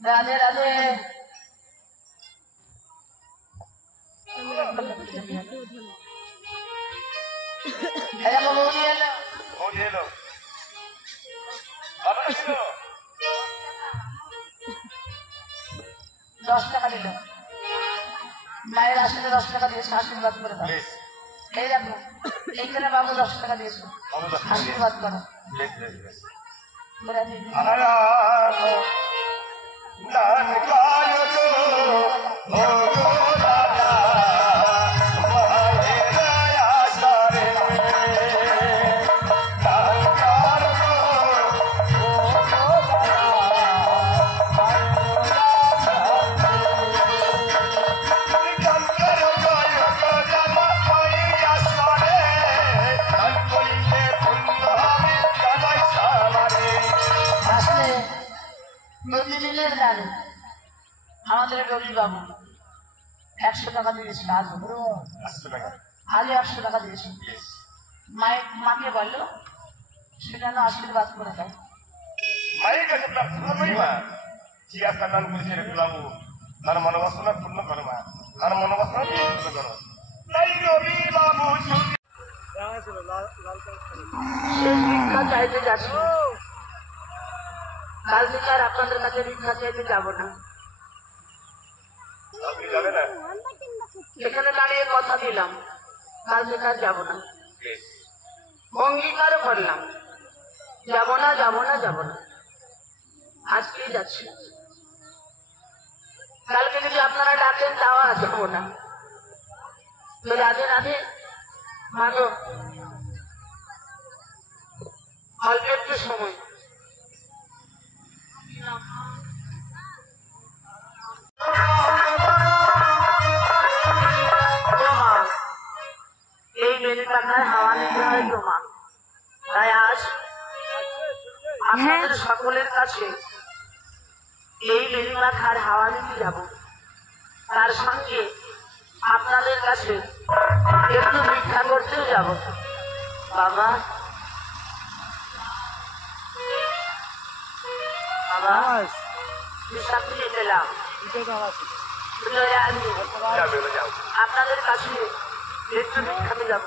রাধে রাধে। দশ টাকা দিল, মায়ের আসলে 10 টাকা দিয়েছে, আশীর্বাদ করে দাও। এই দেখো এইখানে বাবু 10 টাকা দিয়েছে, আশীর্বাদ করো। প্রতিদিনের দাঁড়ে আমাদের রবি বাবু 100 টাকা দিয়েছে, আজও 100 টাকা দিয়েছে। মাকে বললো সেটা না আশীর্বাদ করে দেয়। মায়ের কাছে প্রার্থনা করি মা, জিজ্ঞাসা দান করেছে বাবু, তার মনোবাসনা পূর্ণ করো মা, তার মনোবাসনা পূর্ণ করো। তাই রবি বাবু ভিক্ষা চাইতে যাচ্ছি, কাল থেকে আর আপনাদের কাছে ভিক্ষা চাইতে যাবো না। এখানে দাঁড়িয়ে কথা দিলাম, কাল থেকে আর যাবো না, অঙ্গীকারও করলাম, যাবো না যাবো না যাবো না, আজকেই যাচ্ছি। কালকে যদি আপনারা ডাকেন তাও আর যাবো না। তো রাধে রাধে মাগো, অল্প একটু সময় এই বেলি পাখার হাওয়া নিতে হয় তোমা, তাই আজ আপনাদের সকলের কাছে এই বেলি পাখার হাওয়া নিতে যাব। তার সঙ্গে আপনাদের কাছে একটু ভিক্ষা করতেও যাব। বাবা বাবা বিশ্বাস দিয়ে পেলাম, আপনাদের কাছে একটু ভিক্ষাতে যাব।